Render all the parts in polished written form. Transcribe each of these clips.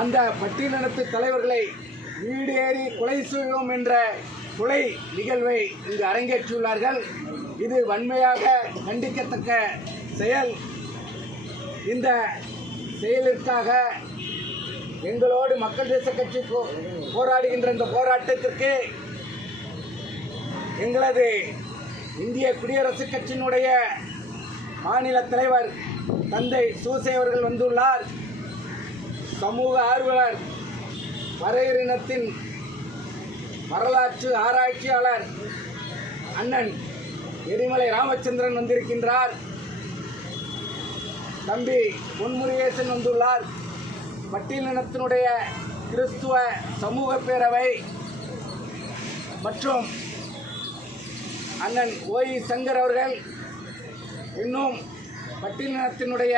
அந்த பட்டியலினத்து தலைவர்களை வீடேறி கொலை செய்வோம் என்ற கொலை நிகழ்வை இங்கு அரங்கேற்றியுள்ளார்கள். இது வன்மையாக கண்டிக்கத்தக்க செயல். இந்த செயலிற்காக எங்களோடு மக்கள் தேச கட்சி போராடுகின்ற இந்த போராட்டத்திற்கு எங்களது இந்திய குடியரசுக் கட்சியினுடைய மாநில தலைவர் தந்தை சூசை அவர்கள் வந்துள்ளார். சமூக ஆர்வலர், பறையரினத்தின் வரலாற்று ஆராய்ச்சியாளர் அண்ணன் எரிமலை ராமச்சந்திரன் வந்திருக்கின்றார். தம்பி பொன்முருகேசன் வந்துள்ளார். பட்டியலினத்தினுடைய கிறிஸ்துவ சமூக பேரவை மற்றும் அண்ணன் ஓய் சங்கர் அவர்கள், இன்னும் பட்டியலினத்தினுடைய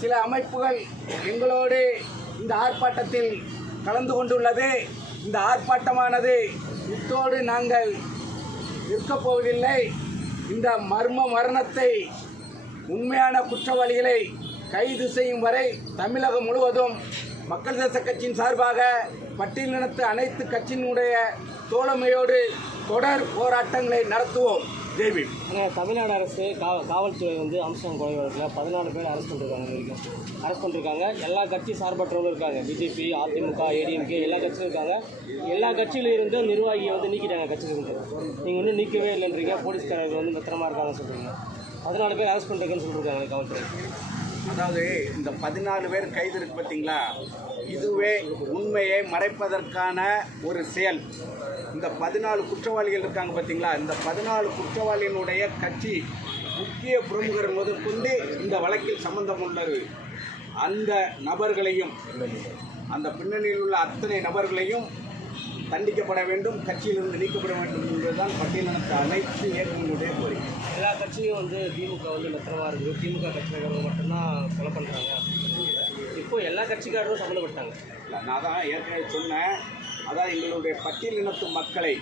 சில அமைப்புகள் எங்களோடு இந்த ஆர்ப்பாட்டத்தில் கலந்து கொண்டுள்ளது. இந்த ஆர்ப்பாட்டமானது இத்தோடு நாங்கள் இருக்கப் போவதில்லை. இந்த மரணத்தை உண்மையான குற்றவாளிகளை கைது செய்யும் வரை தமிழகம் முழுவதும் மக்கள் தேச கட்சியின் சார்பாக பட்டியலினத்து அனைத்து கட்சியினுடைய தோழமையோடு தொடர் போராட்டங்களை நடத்துவோம். ஜெய்பீம். தமிழ்நாடு அரசு காவல்துறை ஆம்ஸ்ட்ராங் கொலை வழக்கில் 14 பேர் அரெஸ்ட் பண்ணிருக்காங்க. எல்லா கட்சி சார்பற்றவர்களும் இருக்காங்க. பிஜேபி, அதிமுக, ஏடிஎம்கே எல்லா கட்சியும் இருக்காங்க. எல்லா கட்சியிலும் இருந்து நிர்வாகியை நீக்கிட்டாங்க. கட்சியிலிருந்து நீங்கள் இன்னும் நீக்கவே இல்லைன்றீங்க. போலீஸ்காரர்கள் பத்திரமா இருக்காங்கன்னு சொல்கிறீங்க. 14 பேர் அரெஸ்ட் பண்ணிருக்கேன்னு சொல்லியிருக்காங்க காவல்துறை. அதாவது இந்த 14 பேர் கைது இருக்கு பார்த்தீங்களா, இதுவே உண்மையை மறைப்பதற்கான ஒரு செயல். இந்த 14 குற்றவாளிகள் இருக்காங்க பார்த்தீங்களா, இந்த 14 குற்றவாளியினுடைய கட்சி முக்கிய பிரமுகர் முதற்கொண்டு இந்த வழக்கில் சம்பந்தம் உள்ளது. அந்த நபர்களையும், அந்த பின்னணியில் உள்ள அத்தனை நபர்களையும் தண்டிக்கப்பட வேண்டும், கட்சியிலிருந்து நீக்கப்பட வேண்டும் என்பதுதான் பட்டியலினத்து அனைத்து இயக்கங்களுடைய கோரிக்கை. எல்லா கட்சியும் திமுக மெத்தனமாக இருக்குது. திமுக கட்சிக்காரர்கள் மட்டும்தான் கொலை பண்ணுறாங்க. இப்போ எல்லா கட்சிக்காரரும் சம்மந்தப்பட்டாங்க. நான் தான் ஏற்கனவே சொன்னேன். அதாவது எங்களுடைய பட்டியலினத்து மக்களை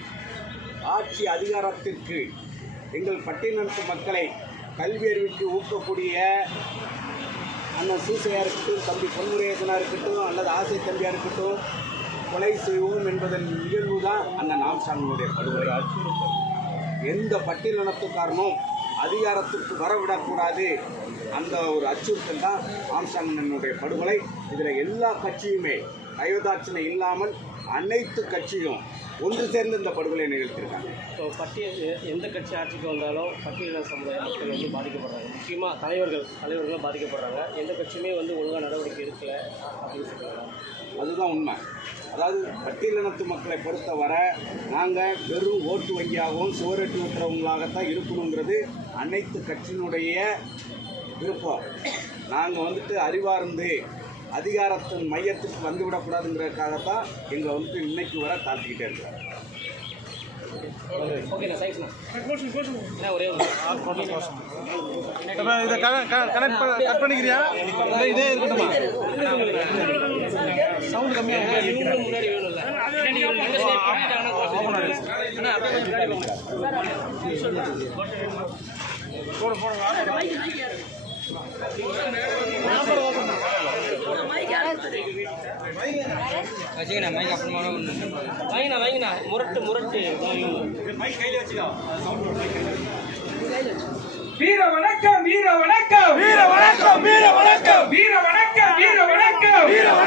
ஆட்சி அதிகாரத்திற்கு, எங்கள் பட்டியலினத்து மக்களை கல்வி அறிவிக்கு ஊக்கக்கூடிய அண்ணன் சூசையாக இருக்கட்டும், தம்பி பொன்முருகேசனாக இருக்கட்டும், அல்லது ஆசை தம்பியாக இருக்கட்டும், கொலை செய்வோம் என்பதன் நிகழ்வு தான் அண்ணன் ஆம்ஸ்ட்ராங்கினுடைய படுகொலை. எந்த பட்டியலினத்துக்காரனும் அதிகாரத்திற்கு வரவிடக்கூடாது, அந்த ஒரு அச்சுறுத்தல் தான் ஆம்ஸ்ட்ராங்கினுடைய படுகொலை. இதில் எல்லா கட்சியுமே தயவுதாட்சணை இல்லாமல் அனைத்து கட்சியும் ஒன்று சேர்ந்து இந்த படுகொலை நிகழ்த்தியிருக்காங்க. ஸோ எந்த கட்சி ஆட்சிக்கு வந்தாலும் பட்டியலின சமுதாய மக்கள் பாதிக்கப்படுறாங்க. முக்கியமாக தலைவர்களும் பாதிக்கப்படுறாங்க. எந்த கட்சியுமே ஒழுங்காக நடவடிக்கை எடுக்கலை அப்படின்னு சொல்கிறாங்க. அதுதான் உண்மை. அதாவது பட்டியலினத்து மக்களை பொறுத்தவரை நாங்கள் வெறும் ஓட்டு வங்கியாகவும் சுவரொட்டி ஊற்றுறவங்களாகத்தான் இருக்கணுங்கிறது அனைத்து கட்சியினுடைய விருப்பம். நாங்கள் அறிவார்ந்து அதிகாரத்தின் மையத்துக்கு வந்துவிடக்கூடாதுங்கிறதுக்காகத்தான் எங்களை இன்னைக்கு வர தாழ்த்திக்கிட்டே இருக்கிறோம். இதை கட் பண்ணிக்கிறியா? இதே இருக்கட்டுமா? சவுண்ட் கம்மியாக முரட்டு வீர வணக்கம் வீர வணக்கம் வீர வணக்கம் வீர வணக்கம் வீர வணக்கம் வீர வணக்கம் வீர